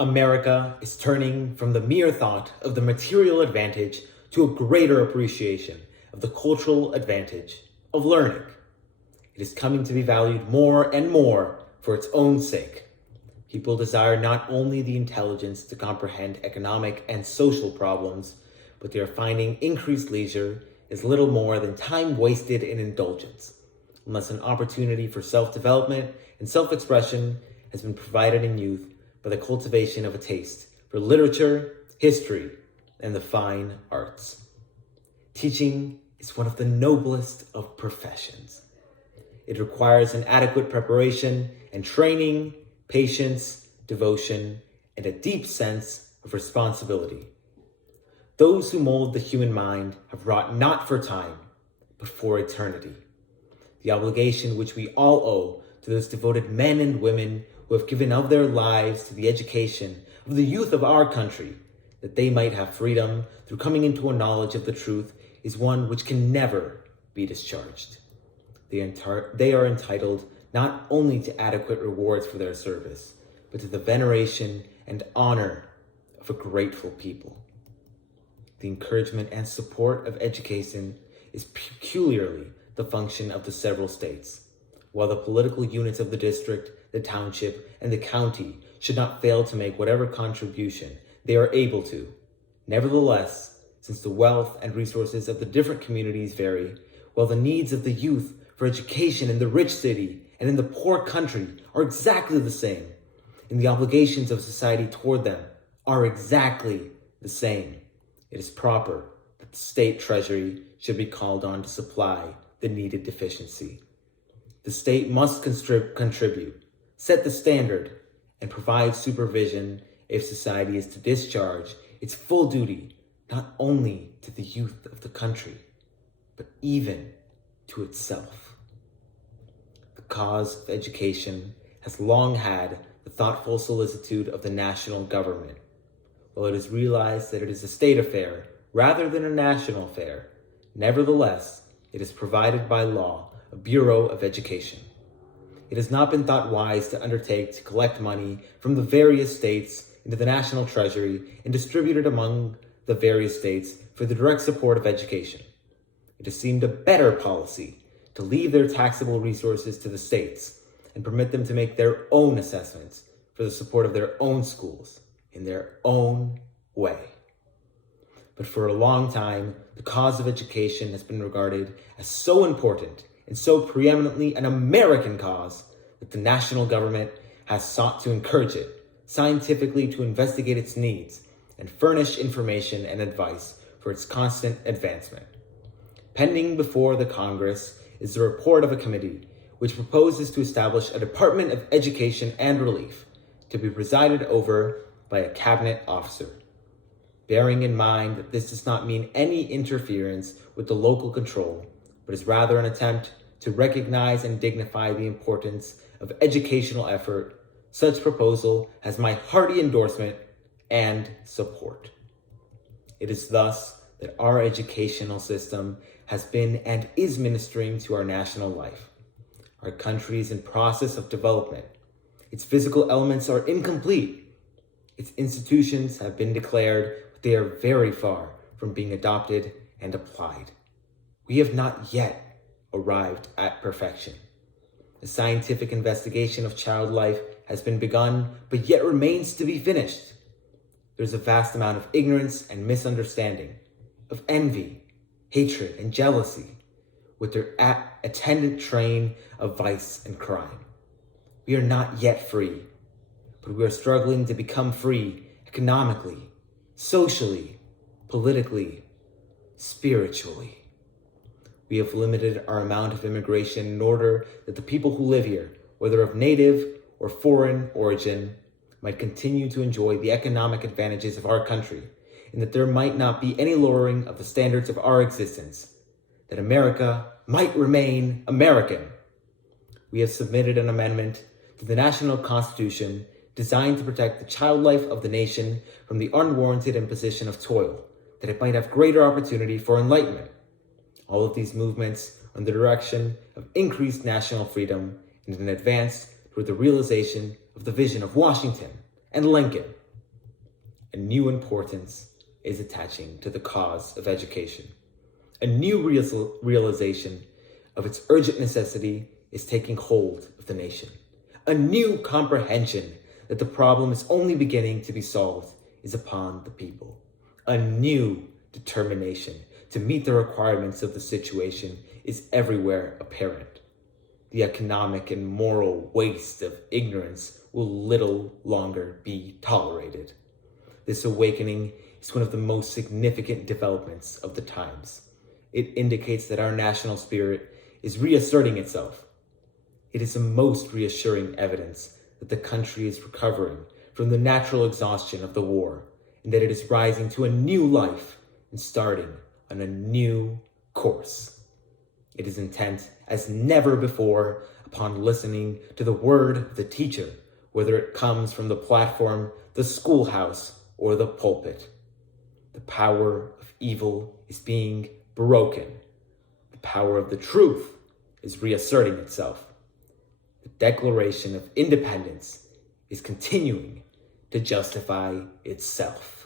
America is turning from the mere thought of the material advantage to a greater appreciation of the cultural advantage of learning. It is coming to be valued more and more for its own sake. People desire not only the intelligence to comprehend economic and social problems, but they are finding increased leisure is little more than time wasted in indulgence, unless an opportunity for self-development and self-expression has been provided in youth by the cultivation of a taste for literature, history, and the fine arts. Teaching is one of the noblest of professions. It requires an adequate preparation and training, patience, devotion, and a deep sense of responsibility. Those who mold the human mind have wrought not for time, but for eternity. The obligation which we all owe to those devoted men and women who have given of their lives to the education of the youth of our country, that they might have freedom through coming into a knowledge of the truth, is one which can never be discharged. They are entitled not only to adequate rewards for their service, but to the veneration and honor of a grateful people. The encouragement and support of education is peculiarly the function of the several states, while the political units of the district, the township, and the county should not fail to make whatever contribution they are able to. Nevertheless, since the wealth and resources of the different communities vary, while the needs of the youth for education in the rich city and in the poor country are exactly the same, and the obligations of society toward them are exactly the same, it is proper that the state treasury should be called on to supply the needed deficiency. The state must contribute, set the standard, and provide supervision if society is to discharge its full duty not only to the youth of the country, but even to itself. The cause of education has long had the thoughtful solicitude of the national government. While it is realized that it is a state affair rather than a national affair, nevertheless, it is provided by law a Bureau of Education. It has not been thought wise to undertake to collect money from the various states into the national treasury and distribute it among the various states for the direct support of education. It has seemed a better policy to leave their taxable resources to the states and permit them to make their own assessments for the support of their own schools in their own way. But for a long time, the cause of education has been regarded as so important and so preeminently an American cause that the national government has sought to encourage it scientifically to investigate its needs and furnish information and advice for its constant advancement. Pending before the Congress is the report of a committee which proposes to establish a Department of Education and Relief to be presided over by a cabinet officer. Bearing in mind that this does not mean any interference with the local control, but is rather an attempt to recognize and dignify the importance of educational effort, such proposal has my hearty endorsement and support. It is thus that our educational system has been and is ministering to our national life. Our country is in process of development. Its physical elements are incomplete. Its institutions have been declared, but they are very far from being adopted and applied. We have not yet arrived at perfection. The scientific investigation of child life has been begun, but yet remains to be finished. There's a vast amount of ignorance and misunderstanding, of envy, hatred, and jealousy, with their attendant train of vice and crime. We are not yet free, but we are struggling to become free economically, socially, politically, spiritually. We have limited our amount of immigration in order that the people who live here, whether of native or foreign origin, might continue to enjoy the economic advantages of our country, and that there might not be any lowering of the standards of our existence, that America might remain American. We have submitted an amendment to the National Constitution designed to protect the child life of the nation from the unwarranted imposition of toil, that it might have greater opportunity for enlightenment. All of these movements are in the direction of increased national freedom and an advance toward the realization of the vision of Washington and Lincoln a new importance is attaching to the cause of education. A new realization of its urgent necessity is taking hold of the nation. A new comprehension that the problem is only beginning to be solved is upon the people. A new determination to meet the requirements of the situation is everywhere apparent. The economic and moral waste of ignorance will little longer be tolerated. This awakening is one of the most significant developments of the times. It indicates that our national spirit is reasserting itself. It is the most reassuring evidence that the country is recovering from the natural exhaustion of the war, and that it is rising to a new life and starting on a new course. It is intent as never before upon listening to the word of the teacher, whether it comes from the platform, the schoolhouse, or the pulpit. The power of evil is being broken. The power of the truth is reasserting itself. The Declaration of Independence is continuing to justify itself.